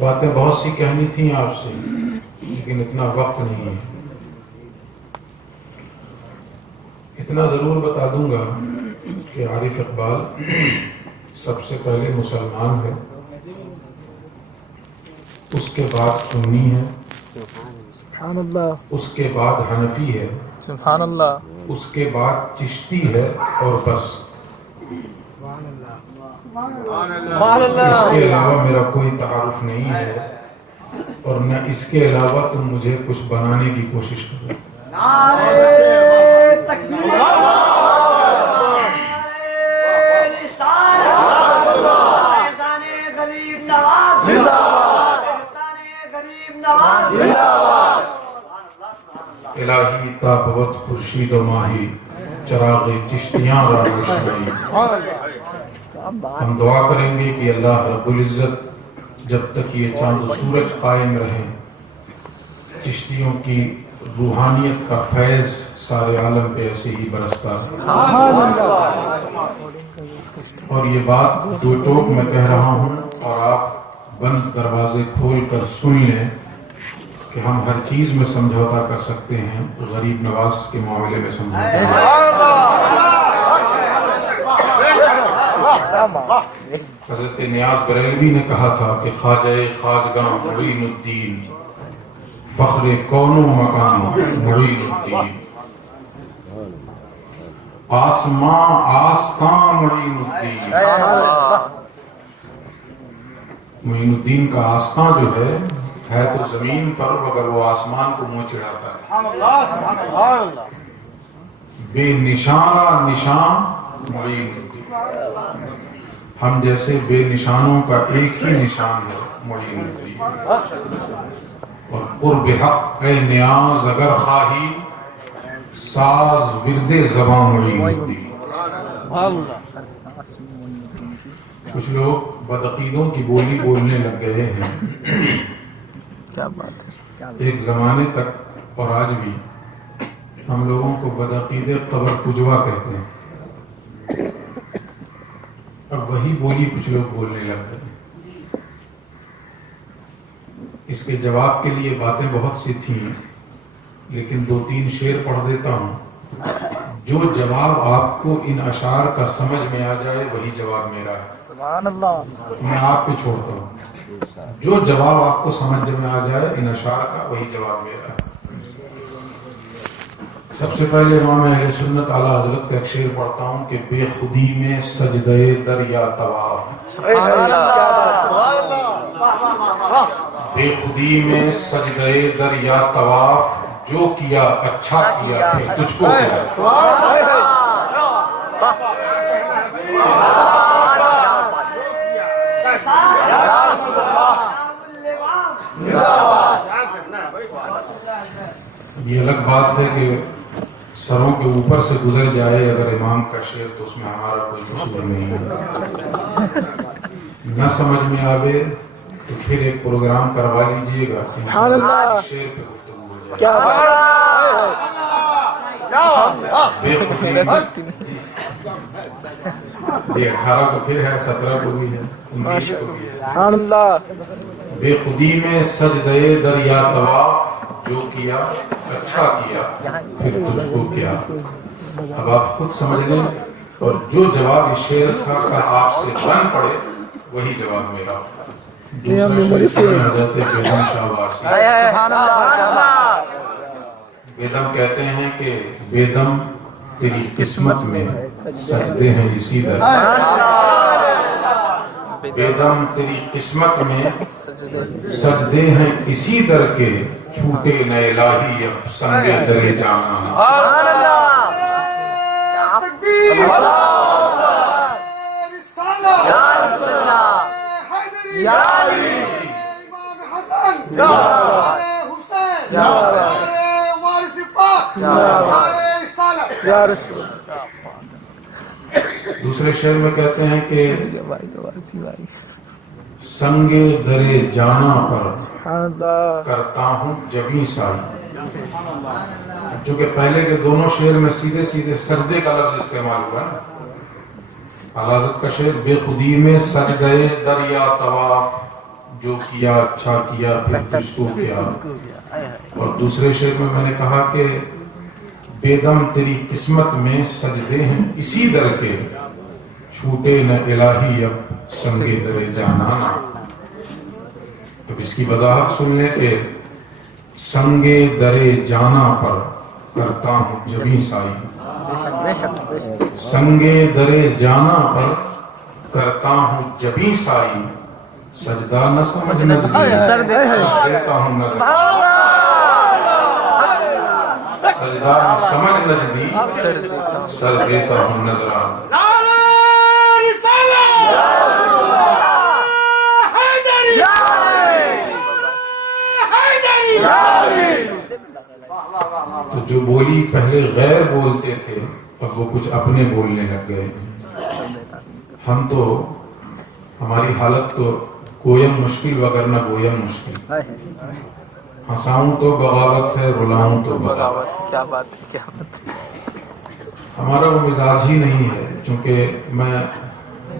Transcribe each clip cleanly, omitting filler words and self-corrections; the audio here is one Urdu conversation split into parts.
باتیں بہت سی کہنی تھیں آپ سے، لیکن اتنا وقت نہیں ہے۔ اتنا ضرور بتا دوں گا کہ عارف اقبال سب سے پہلے مسلمان ہے، اس کے بعد سنی ہے، سبحان اللہ، اس کے بعد حنفی ہے، سبحان اللہ، اس کے بعد چشتی ہے، اور بس اس کے علاوہ میرا کوئی تعارف نہیں ہے، اور نہ اس کے علاوہ تم مجھے کچھ بنانے کی کوشش کرو۔ الہی تا بود خورشید و ماہی، چراغ چشتیاں را روشنائی۔ ہم دعا کریں گے کہ اللہ رب العزت جب تک یہ چاند و سورج قائم رہیں، چشتیوں کی روحانیت کا فیض سارے عالم پہ ایسے ہی برستا ہے۔ اور یہ بات دو چوک میں کہہ رہا ہوں، اور آپ بند دروازے کھول کر سن لیں کہ ہم ہر چیز میں سمجھوتا کر سکتے ہیں، غریب نواز کے معاملے میں سمجھوتا ہے۔ حضرت نیاز بریلوی نے کہا تھا کہ خواجہ خواجگاں معین الدین، فخر کون و مکان معین الدین، آسماں آستاں معین الدین۔ معین الدین کا آستاں جو ہے تو زمین پر، مگر وہ آسمان کو منہ چڑھاتا ہے۔ بے نشانہ نشان معین الدین، ہم جیسے بے نشانوں کا ایک ہی نشان ہے معین الدین۔ اور قرب حق اے نیاز اگر خواہی، ساز ورد زباں معین الدین۔ کچھ لوگ بدعقیدوں کی بولی بولنے لگ گئے ہیں، کیا بات ہے۔ ایک زمانے تک اور آج بھی ہم لوگوں کو بدعقیدے قبر پجوا کہتے ہیں، اب وہی بولی کچھ لوگ بولنے لگ گئے۔ اس کے جواب کے لیے باتیں بہت سی تھیں، لیکن دو تین شعر پڑھ دیتا ہوں۔ جو جواب آپ کو ان اشعار کا سمجھ میں آ جائے وہی جواب میرا ہے، سبحان اللہ، میں آپ پہ چھوڑتا ہوں۔ جو جواب آپ کو سمجھ میں آ جائے ان اشعار کا وہی جواب میرا ہے۔ سب سے پہلے امام اہل سنت اعلیٰ حضرت کا ایک شعر پڑھتا ہوں کہ بے خودی میں سجدے دریا طواف، بے خودی میں سجدے دریا طواف، جو کیا اچھا کیا پھر تجھ کو کیا۔ یہ الگ بات ہے کہ سروں کے اوپر سے گزر جائے اگر امام کا شعر تو اس میں ہمارا کوئی قصور نہیں ہے۔ نہ سمجھ میں آوے تو پھر ایک پروگرام کروا لیجئے گا، سبحان اللہ، شعر پہ گفتگو ہو جائے۔ کیا بے خودی یہ 18 کو پھر ہے، 17 کو بھی ہے، 19 کو بھی ہے۔ سبحان اللہ، بے خودی میں سجدے دریا طواف، جو کیا اچھا کیا پھر تجھ کو کیا۔ اب آپ خود سمجھ لیں، اور جو جواب اس شعر کا آپ سے بن پڑے وہی جواب میرا۔ دوسرا شعر سنیں حضرت بیدم شاہ وارسی۔ بیدم کہتے ہیں کہ بیدم تیری قسمت میں سجدے ہیں اسی در، بیدم تیری قسمت میں سجدے ہیں اسی در کے، چھوٹے نہ الہی اب سنگ درے جانا۔ دوسرے شعر میں کہتے ہیں کہ سنگ درے جانا پر کرتا ہوں جبیں سائی۔ چونکہ پہلے کے دونوں شعر میں سیدھے سیدھے سجدے کا لفظ استعمال ہوا نا۔ اعلیٰ حضرت کا شعر بے خودی میں سجدے دریا طواف، جو کیا اچھا کیا پھر تجھ کو کیا. اور دوسرے شعر میں نے کہا کہ بے دم تیری قسمت میں سجدے ہیں اسی در کے، چھوٹے نہ الہی اب سنگے در جانانا. اب اس کی وضاحت سن لیں کہ سنگے در جانا پر کرتا ہوں جبیں سائی، سنگے در جانا پر کرتا ہوں جبیں سائی، سجدہ نہ سمجھ نجدی سر دیتا ہوں نظر، سجدہ نہ سمجھ نجدی سر دیتا ہوں نظران. تو جو بولی پہلے غیر بولتے تھے اب وہ کچھ اپنے بولنے لگ گئے. ہم تو ہماری حالت تو گویم مشکل وگرنہ گویم مشکل، ہنساؤں تو بغاوت ہے رلاؤں تو بغاوت. کیا بات ہے، کیا بات ہے. ہمارا وہ مزاج ہی نہیں ہے. چونکہ میں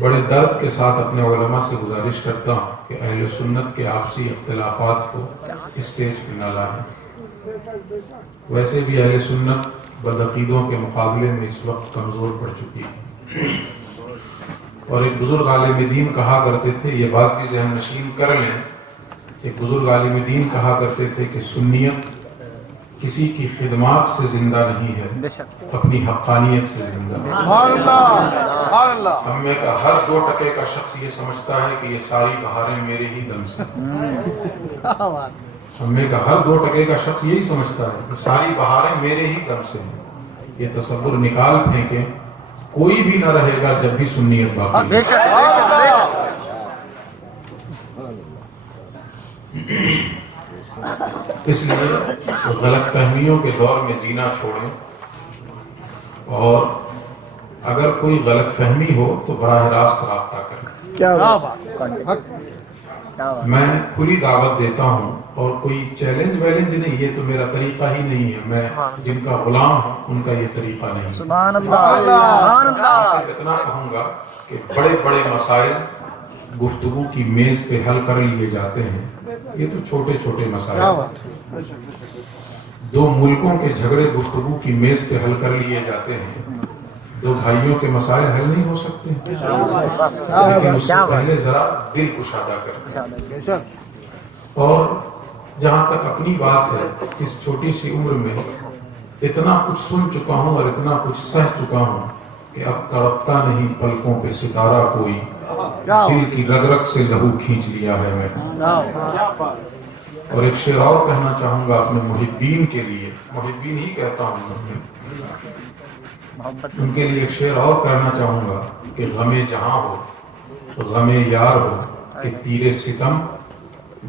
بڑے درد کے ساتھ اپنے علماء سے گزارش کرتا ہوں کہ اہل سنت کے آپسی اختلافات کو اسٹیج پہ نہ لائیں. ویسے بھی اہل سنت بدعقیدوں کے مقابلے میں اس وقت کمزور پڑ چکی ہے. اور ایک بزرگ عالم دین کہا کرتے تھے، یہ بات بھی ذہن نشین کر لیں، ایک بزرگ عالم دین کہا کرتے تھے کہ سنیت کسی کی خدمات سے زندہ نہیں ہے، اپنی حقانیت سے زندہ ہے. ہم میں کا ہر 2 ٹکے کا شخص یہ سمجھتا ہے کہ یہ ساری بہاریں میرے ہی دم سے، ہم میں کا ہر 2 ٹکے کا شخص یہی سمجھتا ہے کہ ساری بہاریں میرے ہی دم سے ہیں. یہ تصور نکال پھینکیں، کوئی بھی نہ رہے گا جب بھی سنیت باقی ہے. اس لیے غلط فہمیوں کے دور میں جینا چھوڑیں، اور اگر کوئی غلط فہمی ہو تو براہ راست رابطہ کریں. کیا بات. میں کھلی دعوت دیتا ہوں، اور کوئی چیلنج ویلنج نہیں، یہ تو میرا طریقہ ہی نہیں ہے. میں جن کا غلام ہوں ان کا یہ طریقہ نہیں ہے. سبحان اللہ، سبحان اللہ. میں اتنا کہوں گا کہ بڑے بڑے مسائل گفتگو کی میز پہ حل کر لیے جاتے ہیں. یہ تو چھوٹے چھوٹے مسائل، 2 ملکوں کے جھگڑے گفتگو کی میز پہ حل کر لیے جاتے ہیں. 2 بھائیوں کے مسائل حل نہیں ہو سکتے، لیکن اس سے پہلے ذرا دل کشادہ کرتے ہیں. اور جہاں تک اپنی بات ہے، اس چھوٹی سی عمر میں اتنا کچھ سن چکا ہوں اور اتنا کچھ سہ چکا ہوں کہ اب تڑپتا نہیں پلکوں پہ ستارہ کوئی، دل کی رگ رگ سے لہو کھینچ لیا ہے میں. اور ایک شعر اور کہنا چاہوں گا اپنے محبین کے لیے، محبین ہی کہتا ہوں ان کے لیے ایک شعر اور کہنا چاہوں گا کہ غم جہاں ہو غم یار ہو کہ تیر ستم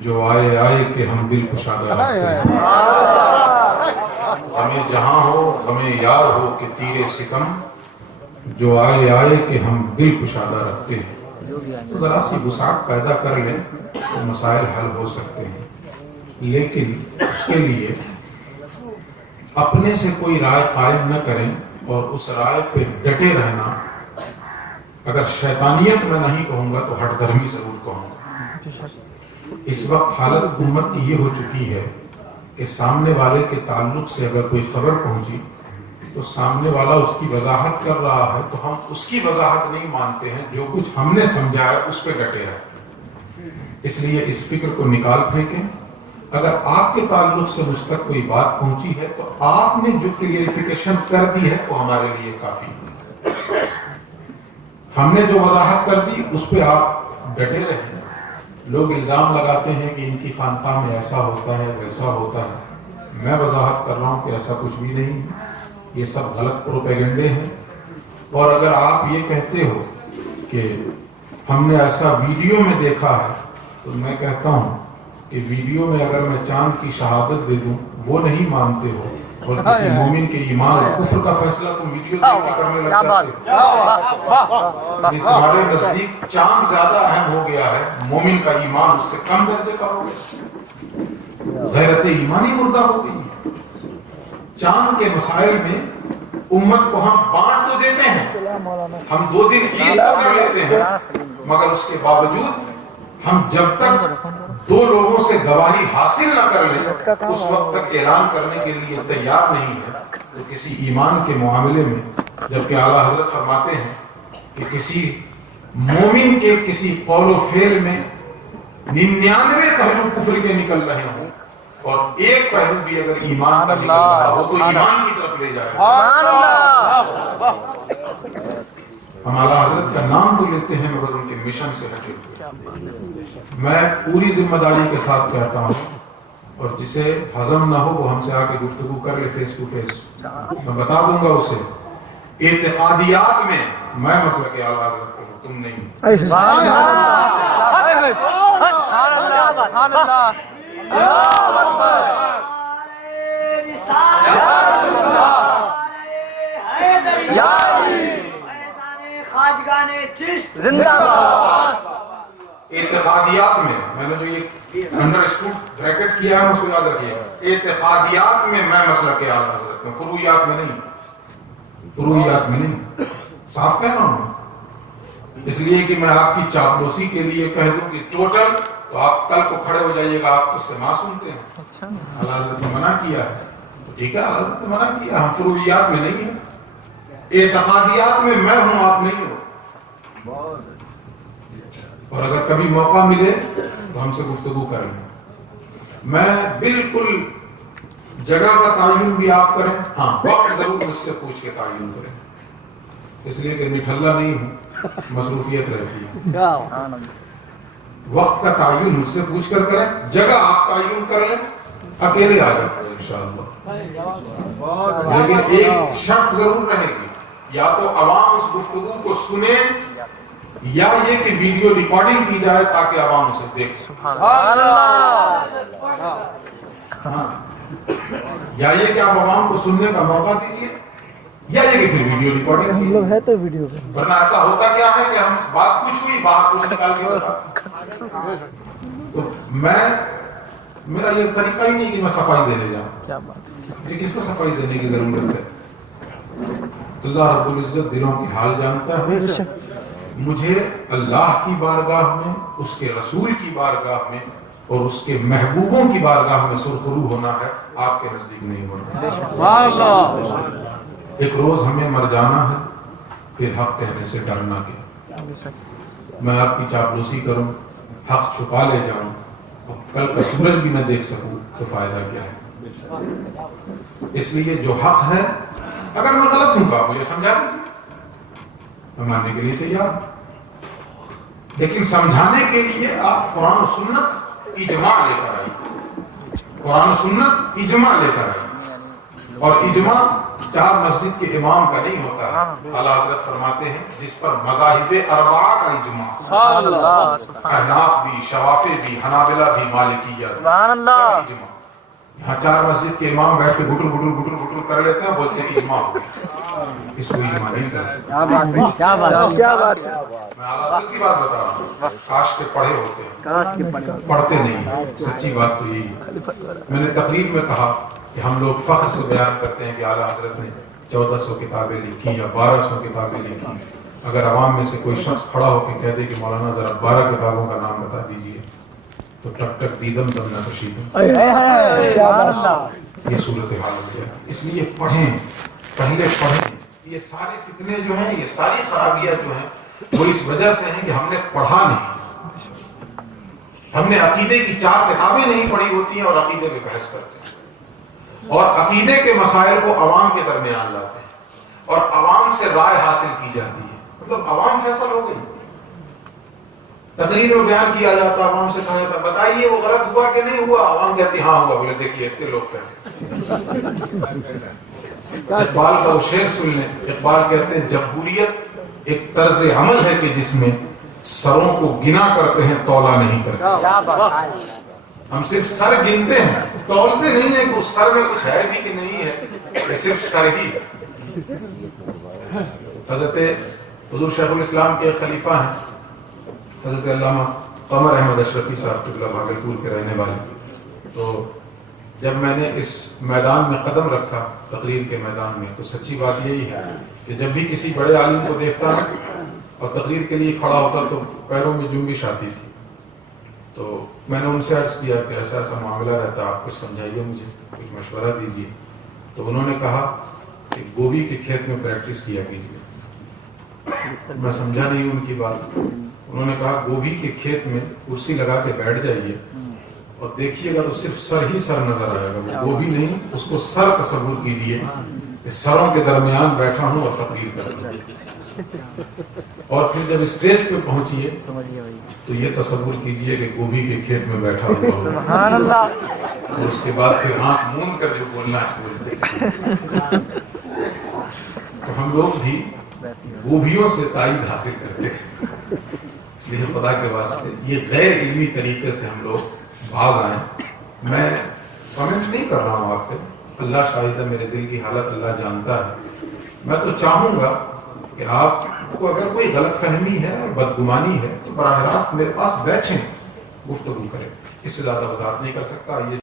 جو آئے آئے کہ ہم دل کشادہ رکھتے ہیں. غم جہاں ہو غم یار ہو کہ تیر ستم جو آئے آئے کہ ہم دل کشادہ رکھتے ہیں. تو ذرا سی وسعت پیدا کر لیں تو مسائل حل ہو سکتے ہیں. لیکن اس کے لیے اپنے سے کوئی رائے قائم نہ کریں، اور اس رائے پہ ڈٹے رہنا. اگر شیطانیت میں نہیں کہوں گا تو ہٹ دھرمی ضرور کہوں گا. اس وقت حالت امت کی یہ ہو چکی ہے کہ سامنے والے کے تعلق سے اگر کوئی خبر پہنچی تو سامنے والا اس کی وضاحت کر رہا ہے تو ہم اس کی وضاحت نہیں مانتے ہیں، جو کچھ ہم نے سمجھا ہے اس پہ ڈٹے رہتے ہیں. اس لیے اس فکر کو نکال پھینکیں. اگر آپ کے تعلق سے مجھ تک کوئی بات پہنچی ہے تو آپ نے جو کلیئریفیکیشن کر دی ہے وہ ہمارے لیے کافی ہے. ہم نے جو وضاحت کر دی اس پہ آپ ڈٹے رہیں. لوگ الزام لگاتے ہیں کہ ان کی خانقاہ میں ایسا ہوتا ہے ویسا ہوتا ہے. میں وضاحت کر رہا ہوں کہ ایسا کچھ بھی نہیں ہے. یہ سب غلط پروپیگنڈے ہیں. اور اگر آپ یہ کہتے ہو کہ ہم نے ایسا ویڈیو میں دیکھا ہے تو میں کہتا ہوں کہ ویڈیو میں اگر میں چاند کی شہادت دے دوں وہ نہیں مانتے ہو، اور کسی مومن کے ایمان اور کفر کا فیصلہ تم ویڈیو دیکھ کے کرنے لگ جاتے ہو. تمہارے نزدیک چاند زیادہ اہم ہو گیا ہے، مومن کا ایمان اس سے کم درجے کا ہو گیا. غیرت ایمانی مردہ ہو گئی. چاند کے مسائل میں امت کو ہم بانٹ تو دیتے ہیں، ہم 2 دن عید تو کر لیتے ہیں، مگر اس کے باوجود ہم جب تک دو لوگوں سے گواہی حاصل نہ کر لیں اس وقت تک اعلان کرنے کے لیے تیار نہیں ہے تو کسی ایمان کے معاملے میں، جبکہ اعلیٰ حضرت فرماتے ہیں کہ کسی مومن کے کسی قول و فعل میں 99 پہلو کفر کے نکل رہے ہوں اور ایک پہلو بھی اگر ایمان کا نکل رہا ہو تو ایمان کی طرف لے جائے. ہم اعلیٰ حضرت کا نام تو لیتے ہیں مگر ان کے مشن سے ہٹے ہوئے. میں پوری ذمہ داری کے ساتھ کہتا ہوں اور جسے ہضم نہ ہو وہ ہم سے آ کے گفتگو کر لے فیس ٹو فیس، میں بتا دوں گا اسے. اعتقادیات میں میں مسلک اعلیٰ حضرت کو ہوں، تم نہیں. اعتقادیات میں نے جو یہ انڈر اسٹوڈ بریکٹ کیا ہے اس کو یاد رکھیے. اعتقادیات میں میں مسلک اعلیٰ حضرت ہوں، فروعیات میں نہیں. فروعیات میں نہیں، صاف کہہ رہا ہوں. اس لیے کہ میں آپ کی چاپلوسی کے لیے کہہ دوں کہ ٹوٹل تو آپ کل کو کھڑے ہو جائیے گا آپ تو سما سنتے ہیں. اعلیٰ حضرت نے منع کیا ہے تو ٹھیک ہے، اعلیٰ حضرت نے منع کیا. ہم فروعیات میں نہیں ہیں، اعتقادیات میں میں ہوں، آپ نہیں ہو. اور اگر کبھی موقع ملے تو ہم سے گفتگو کریں. میں بالکل جگہ کا تعین بھی آپ کریں، ہاں وقت ضرور مجھ سے پوچھ کے تعین کریں، اس لیے کہ نٹھلا نہیں ہوں، مصروفیت رہتی ہے. وقت کا تعین مجھ سے پوچھ کر کریں، جگہ آپ تعین کر لیں، اکیلے آ جائیں انشاءاللہ. لیکن ایک شرط ضرور رہے گی، یا تو عوام اس گفتگو کو سنے یا یہ کہ ویڈیو ریکارڈنگ کی جائے تاکہ عوام اسے دیکھ سکے. یا یہ کہ آپ عوام کو سننے کا موقع دیجیے، یا یہ کہ پھر ویڈیو ریکارڈنگ ہے تو ویڈیو. ورنہ ایسا ہوتا کیا ہے کہ ہم بات کچھ ہوئی باہر کچھ نکال کے بتا. تو میرا یہ طریقہ ہی نہیں کہ میں صفائی دینے جاؤں. مجھے کس کو صفائی دینے کی ضرورت ہے؟ اللہ رب العزت دلوں کی حال جانتا ہے. مجھے اللہ کی بارگاہ میں، اس کے رسول کی بارگاہ میں اور اس کے محبوبوں کی بارگاہ میں سرخرو ہونا ہے، آپ کے نزدیک نہیں ہونا. ایک روز ہمیں مر جانا ہے، پھر حق کہنے سے ڈرنا کیا. میں آپ کی چاپلوسی کروں، حق چھپا لے جاؤں اور کل کا سورج بھی نہ دیکھ سکوں تو فائدہ کیا ہے؟ اس لیے جو حق ہے، اگر میں غلط ہوں تو آپ مجھے سمجھا دیجیے، میں ماننے کے لیے تیار ہوں. لیکن سمجھانے کے لیے آپ قرآن و سنت اجماع لے کر آئیے. قرآن و سنت اجماع لے کر آئیے. اور اجماع 4 مسجد کے امام کا نہیں ہوتا ہے. اعلیٰ حضرت فرماتے ہیں جس پر مذاہب اربعہ کا اجماع، احناف بھی، شوافی بھی، حنابلہ بھی، مالکیہ بھی، یہاں 4 مسجد کے امام بیٹھ کے گٹر گٹر گٹر گٹر کر لیتے ہیں، بولتے ہیں اجماع ہو گیا. اس کو اجماع نہیں کرتے. کیا بات ہے. میں اعلیٰ حضرت کی بات بتا رہا ہوں. کاش کے پڑھے ہوتے ہیں، پڑھتے نہیں. سچی بات تو یہی ہے. میں نے تقریر میں کہا کہ ہم لوگ فخر سے بیان کرتے ہیں کہ اعلیٰ حضرت نے 1400 کتابیں لکھی یا 1200 کتابیں لکھی. اگر عوام میں سے کوئی شخص کھڑا ہو کے کہہ دے کہ مولانا ذرا 12 کتابوں کا نام بتا دیجیے تو ٹک ٹک دیدم دم نہ کشیدم، یہ صورتحال ہو جائے. اس لیے پڑھیں، پہلے پڑھیں. یہ سارے فتنے جو ہیں، یہ ساری خرابیاں جو ہیں وہ اس وجہ سے ہیں کہ ہم نے پڑھا نہیں. ہم نے عقیدے کی 4 کتابیں نہیں پڑھی ہوتی ہیں اور عقیدے پہ بحث کرتے ہیں اور عقیدے کے مسائل کو عوام کے درمیان لاتے ہیں اور عوام سے رائے حاصل کی جاتی ہے. مطلب عوام فیصل ہو گئی. تقریر میں بیان کیا جاتا، عوام سے کہا جاتا بتائیے وہ غلط ہوا کہ نہیں ہوا. عوام کہتی ہاں ہوا. بولے دیکھیے اتنے لوگ کہتے ہیں. اقبال کا وہ شعر سن لیں. اقبال کہتے ہیں جمہوریت ایک طرز عمل ہے کہ جس میں سروں کو گنا کرتے ہیں، تولا نہیں کرتے. ہم صرف سر گنتے ہیں، تولتے نہیں ہیں کہ اس سر میں کچھ ہے بھی کہ نہیں ہے. یہ صرف سر ہی ہے. حضرت حضور شیخ الاسلام کے خلیفہ ہیں حضرت علامہ قمر احمد اشرفی صاحب قبلہ بھاگلپور کے رہنے والے. تو جب میں نے اس میدان میں قدم رکھا، تقریر کے میدان میں، تو سچی بات یہی ہے کہ جب بھی کسی بڑے عالم کو دیکھتا اور تقریر کے لیے کھڑا ہوتا تو پیروں میں جنبش آتی تھی. تو میں نے ان سے عرض کیا کہ ایسا ایسا معاملہ رہتا ہے، آپ کچھ سمجھائیے، مجھے کچھ مشورہ دیجیے. تو انہوں نے کہا کہ گوبھی کے کھیت میں پریکٹس کیا کیجیے. میں سمجھا نہیں ان کی بات. انہوں نے کہا گوبھی کے کھیت میں کرسی لگا کے بیٹھ جائیے اور دیکھیے گا تو صرف سر ہی سر نظر آئے گا، وہ گوبھی نہیں، اس کو سر تصور کیجیے کہ سروں کے درمیان بیٹھا ہوں اور تقریر کر رہا ہوں. اور پھر جب اسٹیج پہ پہنچیے تو یہ تصور کیجیے کہ گوبھی کے کھیت میں بیٹھا ہوا ہوں. سبحان اللہ. اور اس کے بعد پھر آنکھ موند کر جو بولنا ہے بولتے. تو ہم لوگ بھی گوبھیوں سے تائید حاصل کرتے ہیں. اس لیے خدا کے واسطے یہ غیر علمی طریقے سے ہم لوگ باز آئیں. میں کمنٹ نہیں کر رہا ہوں آپ پہ، اللہ شاہد ہے، میرے دل کی حالت اللہ جانتا ہے. میں تو چاہوں گا کہ آپ کو اگر کوئی غلط فہمی ہے اور بدگمانی ہے تو براہ راست میرے پاس بیٹھیں، گفتگو کریں. اس سے زیادہ وضاحت نہیں کر سکتا. یہ